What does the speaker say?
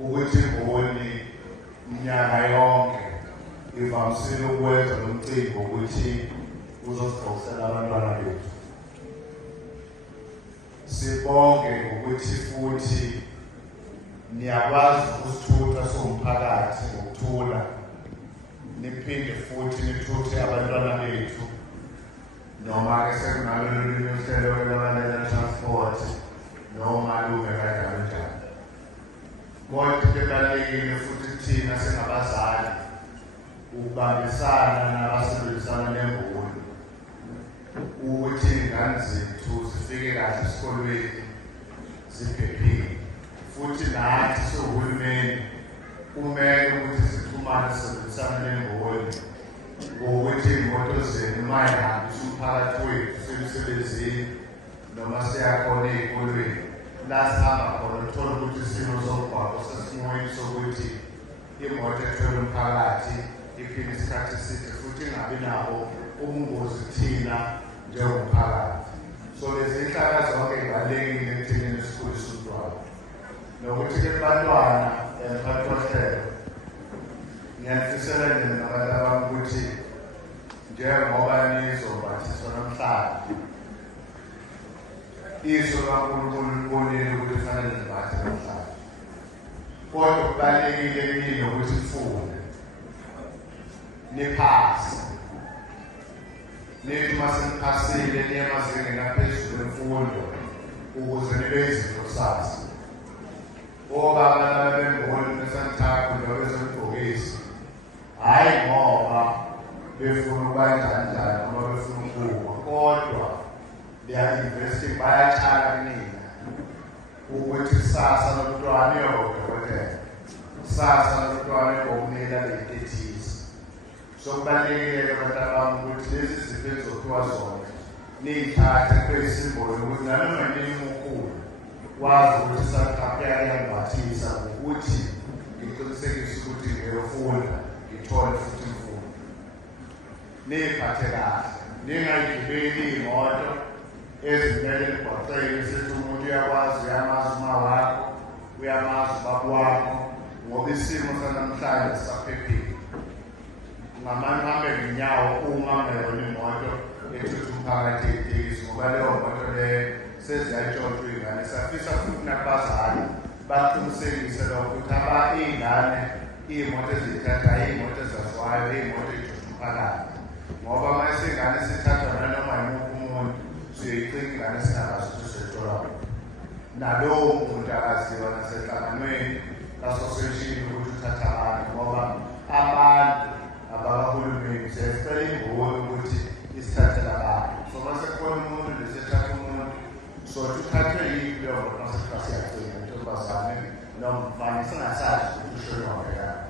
ukuthi imboni minyaka yonke ivamisile ukwenza lo mcimbi ukuthi uzosibhokisela abantwana bethu. Sibonge ukuthi futhi niyakwazi ukusithutha somphakathi ngokuthula, niphinde futhi nithuthe abantwana bethu noma ke sekunalolu uhlelo lwabantwana transport noma lube kanjalo njalo. Kodwa kubalulekile futhi thina singabazali ukubambisana nabasebenzisana nemboni ukuthi ingane zethu zifike kahle esikolweni ziphephile. Futhi nathi sohulumeni kumele ukuthi sixhumane sisebenzisana nemboni ngokuthi imoto zenu mayihambisa umphakathi wethu semsebenzini noma siyakhona ey'kolweni la sihamba khona uthola ukuthi isimo somgwaqo sesimweni sokuthi imoto ethwele umphakathi iphinde isikhathi eside futhi ingabi nabo ubungozi thina njengomphakathi. So lezi nhlaka zonke zibalulekile ekuthenini esikhulise umntwana. Nokuthi-ke abantwana emphathohlelo ngiyanifisela nina nabantu abami ukuthi njengoba nizobathiswa namhlanje izwi kaNkulunkulu libonile ukuthi kufanele nibathe namhlanje. Kodwa kubalulekile kimi ukuthi nifunde, niphase. Nithi uma seniphasile niye emazingeni aphezulu emfundo ukuze nibe izinto kusasa. Obaba laba bemboni besanithapha njengoba bezonibhokisi, hhayi ngoba befuna ukuba njani noma befuna ukuwa, kodwa they-investing bayatshala kunina ukuthi kusasa lomntwana iyodokotela, kusasa lomntwana iyokumela ley'tethisi. So kubalulekile abantu abami ukuthi lezi zinto ezizophiwa zona niy'thathe kuyisimbolo ukuthi nanoma yini umukhulu wazi ukuthi sakuqaphela kuyangibathisa ngokuthi ngiqinisekise ukuthi ngiyofunda ngithole futhi imfundo. Niyiphathe kahle, ningayigibeli iy'moto ezimele emgwaqeni sithi umuntu uyakwazi uyamazi uma wakho, uyamazi ubaba wakho, ngoba isimo sanamhlanje sisaphephile. Ngamanye uhambe ngenyawo uma ngayona imoto ethutha umphakathi etekisi ngoba leyo moto leyo seziyayitshontshwa iy'ngane. Siyafisa futhi nabazali baqinisekise lokho ukuthi iy'ngane iy'moto eziyithathayo iy'moto ezaziwayo iy'moto ey'thutha umphakathi, ngoba uma isingane sithathwa nanoma yimuphi umuntu siyoyicika ingane singakazi ukuthi siyithola nalowo muntu akaziwa nasenhlanganweni lasoseshini ukuthi uthatha abantu, ngoba abantu abakahulumeni siyayicela imboni ukuthi isithathela abantu. So mase kukhona umuntu lesethatha umuntu sothi uthathwe yiphi leyo moto mase kuthiwa siyagcina intombazane noma mfana singasazi ukuthi ushoyo waphi.